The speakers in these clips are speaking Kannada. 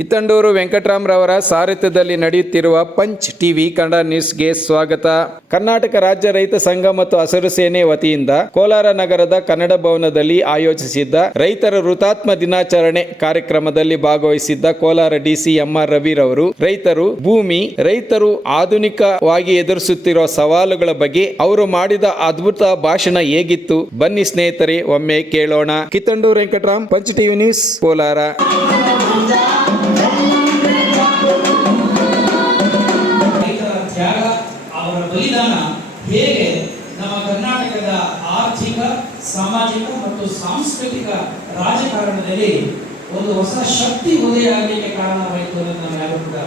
ಕಿತ್ತಂಡೂರು ವೆಂಕಟರಾಮ್ರವರ ಸಾರಥ್ಯದಲ್ಲಿ ನಡೆಯುತ್ತಿರುವ ಪಂಚ್ ಟಿವಿ ಕನ್ನಡ ನ್ಯೂಸ್ಗೆ ಸ್ವಾಗತ. ಕರ್ನಾಟಕ ರಾಜ್ಯ ರೈತ ಸಂಘ ಮತ್ತು ಹಸಿರು ಸೇನೆ ವತಿಯಿಂದ ಕೋಲಾರ ನಗರದ ಕನ್ನಡ ಭವನದಲ್ಲಿ ಆಯೋಜಿಸಿದ್ದ ರೈತರ ಋತಾತ್ಮ ದಿನಾಚರಣೆ ಕಾರ್ಯಕ್ರಮದಲ್ಲಿ ಭಾಗವಹಿಸಿದ್ದ ಕೋಲಾರ ಡಿಸಿ ಎಂಆರ್ ರವಿರವರು, ರೈತರು, ಭೂಮಿ, ರೈತರು ಆಧುನಿಕವಾಗಿ ಎದುರಿಸುತ್ತಿರುವ ಸವಾಲುಗಳ ಬಗ್ಗೆ ಅವರು ಮಾಡಿದ ಅದ್ಭುತ ಭಾಷಣ ಹೇಗಿತ್ತು? ಬನ್ನಿ ಸ್ನೇಹಿತರೆ, ಒಮ್ಮೆ ಕೇಳೋಣ. Kittanduru Venkataram, Punch TV news, Kolar. ಬಲಿದಾನ ಹೇಗೆ ನಮ್ಮ ಕರ್ನಾಟಕದ ಆರ್ಥಿಕ, ಸಾಮಾಜಿಕ ಮತ್ತು ಸಾಂಸ್ಕೃತಿಕ ರಾಜಕಾರಣದಲ್ಲಿ ಒಂದು ಹೊಸ ಶಕ್ತಿ ಉದಯ ಆಗಲಿಕ್ಕೆ ಕಾರಣವಾಯಿತು ಅನ್ನೋದು ನಾವು ಯಾರು ಕೂಡ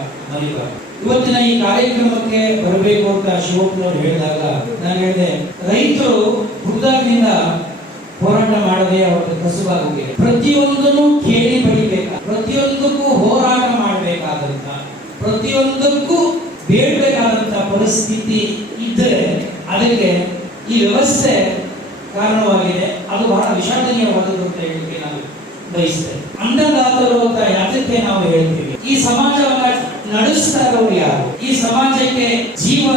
ಇವತ್ತಿನ ಈ ಕಾರ್ಯಕ್ರಮಕ್ಕೆ ಬರಬೇಕು ಅಂತ ಶಿವಪ್ಪನವರು ಹೇಳಿದಾಗ ನಾನು ಹೇಳಿದೆ, ರೈತರು ಹುದ್ದಾಗಿನಿಂದ ಹೋರಾಟ ಮಾಡದೆ ಅವರ ಕಸುಬಾಗುತ್ತೆ ಪ್ರತಿಯೊಂದನ್ನು ಕೇಳಿ ಬಳಿಬೇಕ ಪ್ರತಿಯೊಂದಕ್ಕೂ ಹೋರಾಟ ಮಾಡಬೇಕಾದಂತ. ಪ್ರತಿಯೊಂದಕ್ಕೂ ಪರಿಸ್ಥಿತಿ ಇದ್ದರೆ ಅದಕ್ಕೆ ಈ ವ್ಯವಸ್ಥೆ ಕಾರಣವಾಗಿದೆ. ಅದು ಬಹಳ ವಿಷಾದನೀಯವಾದದ್ದು ಅಂತ ಹೇಳಲಿಕ್ಕೆ ನಾನು ಬಯಸ್ತೇನೆ. ಅನ್ನದಾತರು ಅಂತ ಯಾತಕ್ಕೆ ನಾವು ಹೇಳ್ತೀವಿ? ಈ ಸಮಾಜವನ್ನ ನಡೆಸ್ತಾ ಇರೋರು ಯಾರು? ಈ ಸಮಾಜಕ್ಕೆ ಜೀವ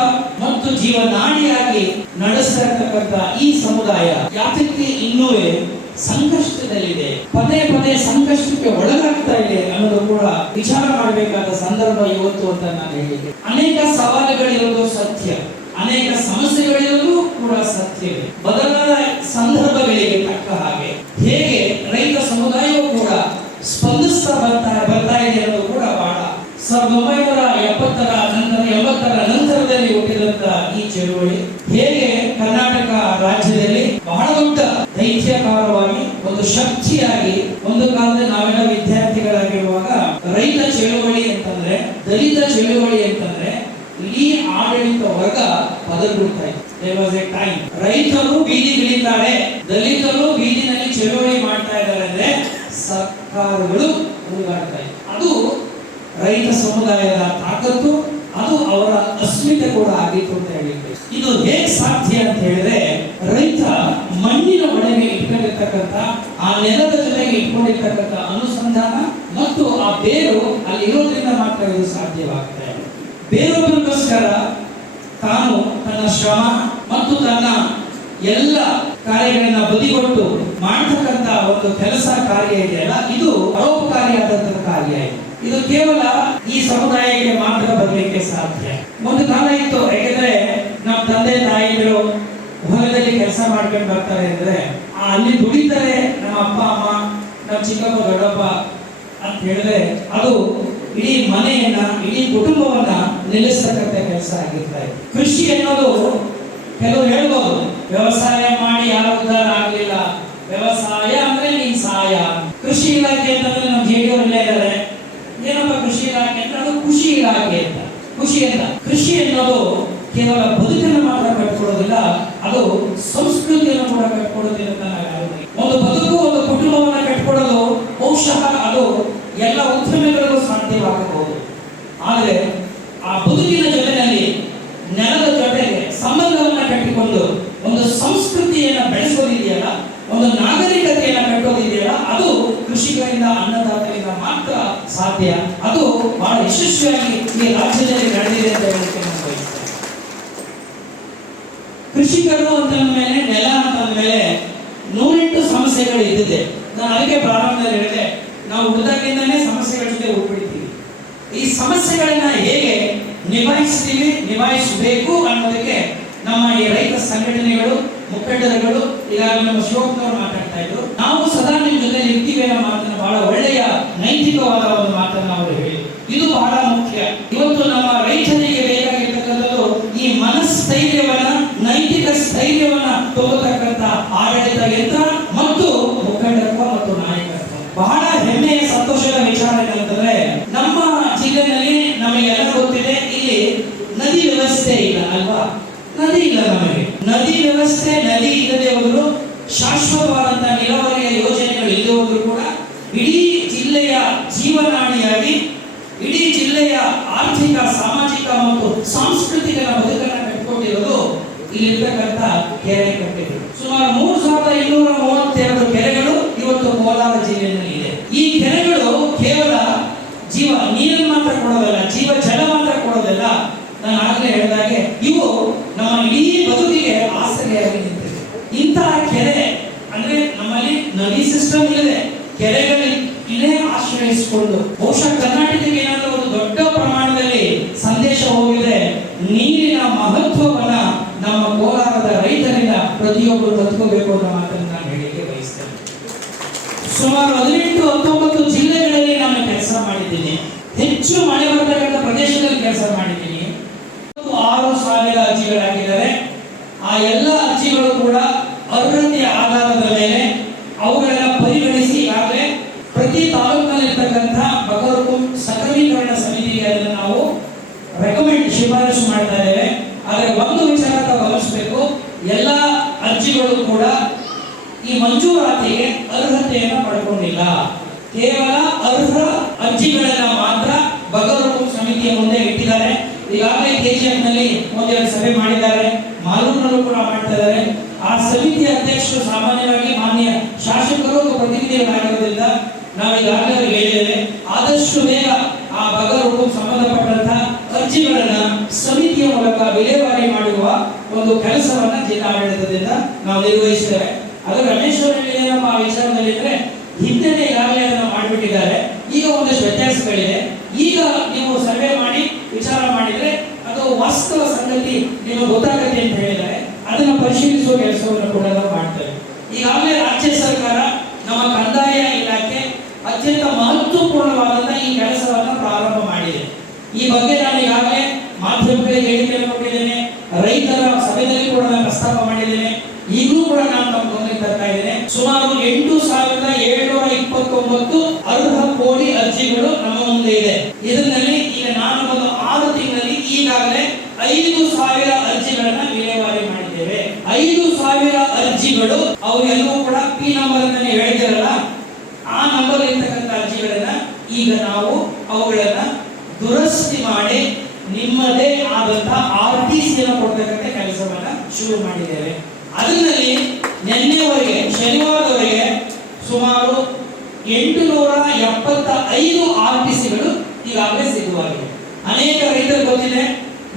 ಮತ್ತು ಜೀವನಾಡಿಯಾಗಿ ನಡೆಸ್ತಾ ಇರ್ತಕ್ಕಂಥ ಈ ಸಮುದಾಯ ಯಾತಕ್ಕೆ ಇನ್ನೂ ಸಂಕಷ್ಟದಲ್ಲಿದೆ. ಪದೇ ಪದೇ ಸಂಕಷ್ಟಕ್ಕೆ ಒಳಗಾಗ್ತಾ ಇದೆ ಅನ್ನೋದು ಕೂಡ ವಿಚಾರ ಮಾಡಬೇಕಾದ ಸಂದರ್ಭ ಇವತ್ತು ಅಂತ ನಾನು ಹೇಳಿದೆ. ಅನೇಕ ಸವಾಲುಗಳಿರುವುದು ಸತ್ಯ. ಅನೇಕ ಸಮಸ್ಯೆಗಳಿರುವುದು ಕೂಡ ಸತ್ಯವೇ ಬದಲಾದ ಸಂದರ್ಭಗಳಿಗೆ ತಕ್ಕ ಹಾಗೆ. ಹೇಗೆ ರೈತ ಸಮುದಾಯವು ಕೂಡ ಸ್ಪಂದಿಸ್ತಾ ಬರ್ತಾ ಬರ್ತಾ ಇದೆ ಅನ್ನೋದು ಕೂಡ ಬಹಳ. ಸಾವಿರದ ಒಂಬೈನೂರ ಎಪ್ಪತ್ತರ ನಂತರ, ಎಂಬತ್ತರ ನಂತರದಲ್ಲಿ ಹುಟ್ಟಿದಂತ ಈ ಚಳುವಳಿ. ಹೇಗೆ ಒಂದು ಶಕ್ತಿಯಾಗಿ ಒಂದು ಕಾಲದಲ್ಲಿ ನಾವೆಲ್ಲ ವಿದ್ಯಾರ್ಥಿಗಳಾಗಿರುವಾಗ ರೈತ ಚಳುವಳಿ ಅಂತಂದ್ರೆ, ದಲಿತ ಚಳುವಳಿ ಅಂತಂದ್ರೆ, ಇಡೀ ಆಡಳಿತ ವರ್ಗ There ಎ time. ರೈತರು ಬೀದಿಗಿಳಿತಾರೆ ದಲಿತರು ಬೀದಿನಲ್ಲಿ ಚಳುವಳಿ ಮಾಡ್ತಾ ಇದ್ದಾರೆ ಅಂದ್ರೆ ಸರ್ಕಾರಗಳು ಅದು ರೈತ ಸಮುದಾಯದ ತಾಕತ್ತು, ಅದು ಅವರ ಅಸ್ಮಿತೆ ಕೂಡ ಆಗಿತ್ತು ಅಂತ ಹೇಳಿದ್ದೆ ಇದು ಹೇಗೆ ಸಾಧ್ಯ ಅಂತ ಹೇಳಿದ್ರೆ ರೈತ ಮಣ್ಣಿನ ಒಳಗೆ ಇಟ್ಕೊಂಡಿರ್ತಕ್ಕಂಥ ಆ ನೆಲದ ಜೊತೆಗೆ ಇಟ್ಕೊಂಡಿರ್ತಕ್ಕಂಥ ಅನುಸಂಧಾನ ಮತ್ತು ಆ ಬೇರು ಅಲ್ಲಿ ಇರೋದ್ರಿಂದ ಸಾಧ್ಯವಾಗಿದೆ. ಬೇರೊಬ್ಬರಿಗೋಸ್ಕರ ತಾನು ತನ್ನ ಶ್ರಮ ಮತ್ತು ತನ್ನ ಎಲ್ಲ ಕಾರ್ಯಗಳನ್ನ ಬದಿಗೊಟ್ಟು ಮಾಡ್ತಕ್ಕಂತ ಒಂದು ಕೆಲಸ ಕಾರ್ಯ ಇದೆಯಲ್ಲ, ಇದು ಪರೋಪಕಾರಿಯಾದಂತಹ ಕಾರ್ಯ. ಇದು ಕೇವಲ ಈ ಸಮುದಾಯಕ್ಕೆ ಮಾತ್ರ ಬರಲಿಕ್ಕೆ ಸಾಧ್ಯ. ಒಂದು ಕಾಲ ಇತ್ತು ಯಾಕೆಂದ್ರೆ ನಮ್ಮ ತಂದೆ ತಾಯಿಗಳು ಹೊಲದಲ್ಲಿ ಕೆಲಸ ಮಾಡ್ಕೊಂಡು ಬರ್ತಾರೆ ಅಂದ್ರೆ ಅಲ್ಲಿ ದುಡಿತಾರೆ ನಮ್ಮ ಅಪ್ಪ, ಅಮ್ಮ, ನಮ್ಮ ಚಿಕ್ಕಪ್ಪ ದೊಡ್ಡಪ್ಪ ಅಂತ ಹೇಳಿದ್ರೆ ಅದು ಇಡೀ ಮನೆಯನ್ನ, ಇಡೀ ಕುಟುಂಬವನ್ನ ನಿಲ್ಲಿಸ್ತಕ್ಕಂಥ ಕೆಲಸ ಆಗಿರ್ತಾ ಕೃಷಿ ಅನ್ನೋದು ಕೆಲವರು ಹೇಳ್ಬೋದು. ವ್ಯವಸಾಯ ಮಾಡಿ ಯಾರು ಉದ್ಧಾರ ಆಗಲಿಲ್ಲ. ವ್ಯವಸಾಯ ಅಂದ್ರೆ ನೀನ್ ಸಹಾಯ. ಕೃಷಿ ಇಲಾಖೆ ಅಂತಂದ್ರೆ ನಮ್ಮ ಜೆಡಿಯವರಲ್ಲೇ ಇದ್ದಾರೆ. ಏನಪ್ಪ ಕೃಷಿ ಇಲಾಖೆ ಅಂದ್ರೆ ಅದು ಖುಷಿ ಇಲಾಖೆ ಅಂತ. ಖುಷಿ ಅಂತ. ಕೃಷಿ ಅನ್ನೋದು ಕೇವಲ ಬದುಕನ್ನು ಮಾತ್ರ ಕಟ್ಕೊಡೋದಿಲ್ಲ, ಅದು ಸಂಸ್ಕೃತಿಯನ್ನು ಕೂಡ ಕಟ್ಕೊಡೋದಿಲ್ಲ ಅಂತ ನಾವು ಯಾರು ಬರೀ- ಒಂದು ಬದುಕು ಒಂದು ಕುಟುಂಬವನ್ನ ಕಟ್ಕೊಡೋದು ಬಹುಶಃ ಅದು ಎಲ್ಲ ಉದ್ಯಮಿಗಳಿಗೂ ಸಾಧ್ಯವಾಗಬಹುದು ಆದರೆ ಆ ಬದುಕಿನ ಜೊತೆಯಲ್ಲಿ ನೆಲದ ಜೊತೆಗೆ ಸಂಬಂಧವನ್ನು ಕಟ್ಟಿಕೊಂಡು ಒಂದು ಸಂಸ್ಕೃತಿಯನ್ನ ಬೆಳೆಸೋದಿದೆಯಲ್ಲ ಒಂದು ನಾಗರಿಕತೆಯನ್ನ ಕಟ್ಟೋದಿದೆಯಲ್ಲ ಅದು ಕೃಷಿಕರಿಂದ ಅನ್ನದಾತರಿಂದ ಮಾತ್ರ ಸಾಧ್ಯ. ಅದು ಬಹಳ ಯಶಸ್ವಿಯಾಗಿ ಈ ರಾಜ್ಯದಲ್ಲಿ ನಡೆದಿದೆ ಅಂತ ಹೇಳಲಿಕ್ಕೆ ಕೃಷಿಕರು ಅಂತ ಮೇಲೆ, ನೆಲ ಅಂತಂದ ಮೇಲೆ ನೂರೆಂಟು ಸಮಸ್ಯೆಗಳು ಇದ್ದಿದೆ. ನಾನು ಅದಕ್ಕೆ ಪ್ರಾರಂಭದಲ್ಲಿ ಹೇಳಿದೆ, ನಾವು ಹುಟ್ಬಿಡ್ತೀವಿ ಈ ಸಮಸ್ಯೆಗಳನ್ನ ಹೇಗೆ ನಿಭಾಯಿಸ್ತೀವಿ, ನಿಭಾಯಿಸಬೇಕು ಅನ್ನೋದಕ್ಕೆ ನಮ್ಮ ಈ ರೈತ ಸಂಘಟನೆಗಳು, ಮುಖಂಡರುಗಳು, ಈಗಾಗಲೇ ನಮ್ಮ ಶಿವಕುಮಾರ್ ಮಾತಾಡ್ತಾ ಇದ್ರು. ನಾವು ಸದಾ ನಿಮ್ಮ ಜೊತೆ ಇರ್ತೀವಿ ಅನ್ನೋ ಮಾತನ್ನ ಬಹಳ ಒಳ್ಳೆಯ ನೈತಿಕವಾದ ಒಂದು ಮಾತನ್ನ ಅವರು ಹೇಳಿ ಇದು ಬಹಳ ವ್ಯವಸ್ಥೆ ಇಲ್ಲ, ಅಲ್ವಾ? ನದಿ ಇಲ್ಲ ನಮಗೆ. ನದಿ ವ್ಯವಸ್ಥೆ, ನದಿ ಇಲ್ಲದೆ ಹೋದ್ರು ಶಾಶ್ವತವಾದಂತಹ ನೀರಾವರಿಯ ಯೋಜನೆಗಳು ಇಲ್ಲದೆ ಕೂಡ ಇಡೀ ಜಿಲ್ಲೆಯ ಜೀವನಾಡಿಯಾಗಿ, ಇಡೀ ಜಿಲ್ಲೆಯ ಆರ್ಥಿಕ, ಸಾಮಾಜಿಕ ಮತ್ತು ಸಾಂಸ್ಕೃತಿಕ ಬದುಕನ್ನು ಕಟ್ಟಿಕೊಂಡಿರೋದು ಇಲ್ಲಿರ್ತಕ್ಕಂಥ ಕೆರೆ ಕಟ್ಟೆಗಳು ಸುಮಾರು ಮೂರು ಸಾವಿರದ ಇನ್ನೂರ ಮೂವತ್ತೆರಡು ಕೆರೆಗಳು ಇವತ್ತು ಕೋಲಾರ ಜಿಲ್ಲೆಯಲ್ಲಿ ಇದೆ. ಈ ಕೆರೆಗಳು ಕೇವಲ ಜೀವ, ನೀರನ್ನು ಮಾತ್ರ ಕೊಡೋದಲ್ಲ, ಜೀವ ಜಲ ಮಾತ್ರ ಕೊಡೋದಲ್ಲ. ನಾನು ಪ್ರತಿಯೊಬ್ಬರು ಕಲ್ತ್ಕೋಬೇಕು ಅನ್ನೋ ಮಾತನ್ನು ನಾನು ಹೇಳಿಕೆ ಬಯಸ್ತೇನೆ. ಸುಮಾರು ಹದಿನೆಂಟು ಹತ್ತೊಂಬತ್ತು ಜಿಲ್ಲೆಗಳಲ್ಲಿ ನಾನು ಕೆಲಸ ಮಾಡಿದ್ದೀನಿ. ಹೆಚ್ಚು ಮಳೆ ಬರ್ತಕ್ಕಂಥ ಪ್ರದೇಶದಲ್ಲಿ ಕೆಲಸ ಮಾಡಿದ್ದೀನಿ. ಆರು ಸಾವಿರ ಅರ್ಜಿಗಳಾಗಿದ್ದಾರೆ ಆ ಎಲ್ಲ ಅರ್ಜಿಗಳು ಕೂಡ ಅರ್ಹತೆಯ ಆಧಾರದ ಮೇಲೆ ಅವುಗಳನ್ನ ಪರಿಗಣಿಸಿ ಈಗಾಗಲೇ ಪ್ರತಿ ತಾಲೂಕಿನಲ್ಲಿರ್ತಕ್ಕಂಥ ಬಗರ್ಹುಕುಂ ಸಕ್ರಮೀಕರಣ ಸಮಿತಿಗೆ ಅದನ್ನು ನಾವು ರೆಕಮೆಂಡ್ ಶಿಫಾರಸು ಮಾಡ್ತಾ ಇದ್ದೇವೆ ಆದರೆ ಒಂದು ವಿಚಾರ ತಾವು ಗಮನಿಸಬೇಕು ಎಲ್ಲ ಅರ್ಜಿಗಳು ಕೂಡ ಈ ಮಂಜೂರಾತಿಗೆ ಅರ್ಹತೆಯನ್ನು ಪಡ್ಕೊಂಡಿಲ್ಲ. ಕೇವಲ ಅರ್ಹ ಅರ್ಜಿಗಳನ್ನ ಮಾತ್ರ ಬಗರ್ಹುಕುಂ ಸಮಿತಿಯ ಮುಂದೆ ಇಟ್ಟಿದ್ದಾರೆ. ಈಗಾಗಲೇ ಕೆಜಿಎಫ್ನಲ್ಲಿ ಒಂದೆರಡು ಸಭೆ ಮಾಡಿದ್ದಾರೆ. ಮಾಲೂರಿನಲ್ಲೂ ಕೂಡ ಮಾಡ್ತಾ ಇದ್ದಾರೆ. ಆ ಸಮಿತಿಯ ಅಧ್ಯಕ್ಷರು ಸಾಮಾನ್ಯವಾಗಿ ಮಾನ್ಯ ಶಾಸಕರು ಪ್ರತಿನಿಧಿಗಳಾಗಿರೋದ್ರಿಂದ ನಾವು ಈಗಾಗಲೇ ಹೇಳಿದ್ದೇವೆ. ಆದಷ್ಟು ಬೇಗ ಆ ಬಗರ್ಹುಕುಂ ಸಂಬಂಧಪಟ್ಟಂತಹ ಅರ್ಜಿಗಳನ್ನ ಸಮಿತಿಯ ಮೂಲಕ ವಿಲೇವಾರಿ ಮಾಡುವ ಒಂದು ಕೆಲಸವನ್ನ ಜಿಲ್ಲಾಡಳಿತದಿಂದ ನಾವು ನಿರ್ವಹಿಸ್ತೇವೆ ಅದು ರಮೇಶ್ ಅವರು ಹೇಳಿದೇನಪ್ಪ ಆ ವಿಚಾರದಲ್ಲಿ ಅಂದ್ರೆ ಹಿಂದೆನೆ ಈಗಾಗಲೇ ಅದನ್ನು ಮಾಡಿಬಿಟ್ಟಿದ್ದಾರೆ ಈಗ ಒಂದಷ್ಟು ಈಗ ನೀವು ಸರ್ವೆ ಮಾಡಿ, ವಿಚಾರ ಮಾಡಿದ್ರೆ ಅದು ವಾಸ್ತವ ಸಂಗತಿ, ನಿಮಗೆ ಗೊತ್ತಾಗತ್ತೆ ಅಂತ ಹೇಳಿದರೆ ಅದನ್ನು ಪರಿಶೀಲಿಸುವ ಕೆಲಸವನ್ನು ಕೂಡ ನಾವು ಮಾಡ್ತೇವೆ. ಈಗಾಗಲೇ ರಾಜ್ಯ ಸರ್ಕಾರ ನಮ್ಮ ಕಂದಾಯ ಇಲಾಖೆ ಅತ್ಯಂತ ಮಹತ್ವಪೂರ್ಣವಾದಂತ ಈ ಕೆಲಸವನ್ನ ಪ್ರಾರಂಭ ಮಾಡಿದೆ ಈ ಬಗ್ಗೆ ನಾನು ಈಗಾಗಲೇ ಮಾಧ್ಯಮಗಳಿಗೆ ಹೇಳಿಕೆಯನ್ನು ಕೊಟ್ಟಿದ್ದೇನೆ ರೈತರ ಸಭೆಯಲ್ಲಿ ಕೂಡ ನಾನು ಪ್ರಸ್ತಾಪ ಮಾಡಿದ್ದೇನೆ ಈಗಲೂ ಕೂಡ ನಾನು ನಮ್ಮ ಗಮನಕ್ಕೆ ತರ್ತಾ ಇದ್ದೇನೆ ಸುಮಾರು ಎಂಟು ಸಾವಿರದ ಏಳ್ನೂರ ಇಪ್ಪತ್ತೊಂಬತ್ತು ಅರ್ಹ ಕೋಟಿ ಅರ್ಜಿಗಳು ನಮ್ಮ ಮುಂದೆ ಇದೆ ಇದರಲ್ಲಿ ಈಗ ನಾನು ಒಂದು ಆರು ತಿಂಗಳಲ್ಲಿ ಈಗಾಗಲೇ ಐದು ಸಾವಿರ ಅರ್ಜಿಗಳನ್ನ ವಿಲೇವಾರಿ ಮಾಡಿದ್ದೇವೆ. ಐದು ಸಾವಿರ ಅರ್ಜಿಗಳು ಅವು ಎಲ್ಲವೂ ಕೂಡ ಪಿ ನಂಬರ್ನಲ್ಲಿ ಹೇಳಿದಿರಲ್ಲ, ಆ ನಂಬರ್ ಇರ್ತಕ್ಕಂಥ ಅರ್ಜಿಗಳನ್ನ ಈಗ ನಾವು ಅವುಗಳನ್ನ ದುರಸ್ತಿ ಮಾಡಿ ನಿಮ್ಮದೇ ಆದಂತಹ ಆರ್ ಟಿ ಸಿಯನ್ನು ಕೊಡ್ತಕ್ಕಂಥ ಕೆಲಸವನ್ನ ಶುರು ಮಾಡಿದ್ದೇವೆ. ಅದರಲ್ಲಿ ನಿನ್ನೆವರೆಗೆ, ಶನಿವಾರದವರೆಗೆ ಸುಮಾರು ಎಂಟುನೂರ ಎಪ್ಪತ್ತ ಐದು ಆರ್ ಟಿ ಸಿಗಳು ಈಗಾಗಲೇ ಸಿದ್ಧವಾಗಿದೆ ಅನೇಕ ರೈತರು ಗೊತ್ತಿದೆ,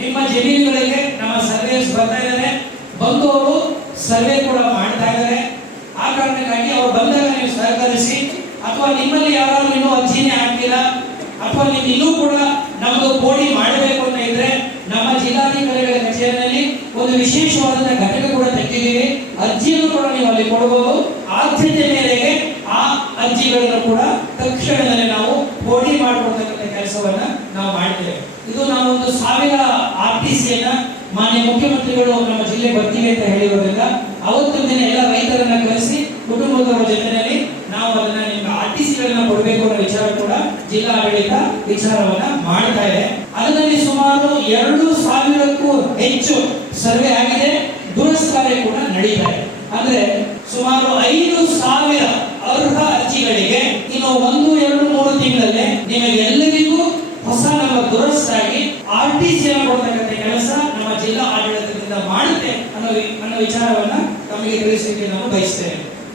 ನಿಮ್ಮ ಜಮೀನುಗಳಿಗೆ ನಮ್ಮ ಸರ್ವೇಸ್ ಬರ್ತಾ ಇದ್ದಾರೆ. ಬಂದು ಅವರು ಸರ್ವೆ ಕೂಡ ಮಾಡ್ತಾ ಇದ್ದಾರೆ. ಆ ಕಾರಣಕ್ಕಾಗಿ ಅವರು ಬಂದಾಗ ನೀವು ಸಹಕರಿಸಿ, ಅಥವಾ ನಿಮ್ಮಲ್ಲಿ ಯಾರಾದ್ರೂ ಇನ್ನೂ ಅರ್ಜಿನೇ ಹಾಕಿಲ್ಲ ಅಥವಾ ನೀವು ಇನ್ನೂ ಕೂಡ ನಮ್ಮದು ಕೋಡಿ ಮಾಡಬೇಕು ಅಂತ ಇದ್ರೆ ನಮ್ಮ ಜಿಲ್ಲಾಧಿಕಾರಿಗಳ ಕಚೇರಿಯಲ್ಲಿ ಒಂದು ವಿಶೇಷವಾದಂತಹ ಘಟಕ ಕೂಡ ತೆಗೆದಿದ್ದೀವಿ. ಅರ್ಜಿಯನ್ನು ಕೂಡ ನೀವು ಅಲ್ಲಿ ಕೊಡಬಹುದು. ಆದ್ಯತೆ ಮೇರೆಗೆ ಆ ಅರ್ಜಿಗಳನ್ನು ಕೂಡ ತಕ್ಷಣದಲ್ಲಿ ನಾವು ಕೋಡಿ ಮಾಡಿಕೊಡ್ತಕ್ಕಂಥ ಕೆಲಸವನ್ನ ನಾವು ಮಾಡ್ತೇವೆ ಇದು ನಾವು ಒಂದು ಸಾವಿರ ಆರ್ ಟಿ ಸಿಯನ್ನ ಮಾನ್ಯ ಮುಖ್ಯಮಂತ್ರಿಗಳು ನಮ್ಮ ಜಿಲ್ಲೆ ಬರ್ತೀವಿ ಅಂತ ಹೇಳಿರೋದ್ರಿಂದ ಅವತ್ತು ದಿನ ಎಲ್ಲ ರೈತರನ್ನ ಕರೆಸಿ, ಕುಟುಂಬದವರ ಜೊತೆಯಲ್ಲಿ ನಾವು ಅದನ್ನ ನಿಮ್ಗೆ ಆರ್ ಟಿ ಸಿಗಳನ್ನ ಕೊಡಬೇಕು ಅನ್ನೋ ವಿಚಾರ ಕೂಡ ಜಿಲ್ಲಾ ಆಡಳಿತ ವಿಚಾರವನ್ನ ಮಾಡ್ತಾ ಇದೆ. ಅದರಲ್ಲಿ ಸುಮಾರು ಎರಡು ಸಾವಿರಕ್ಕೂ ಹೆಚ್ಚು ಸರ್ವೆ ಆಗಿದೆ. ದುರಸ್ಕಾರ ಕೂಡ ನಡೀತಾ ಇದೆ. ಅಂದ್ರೆ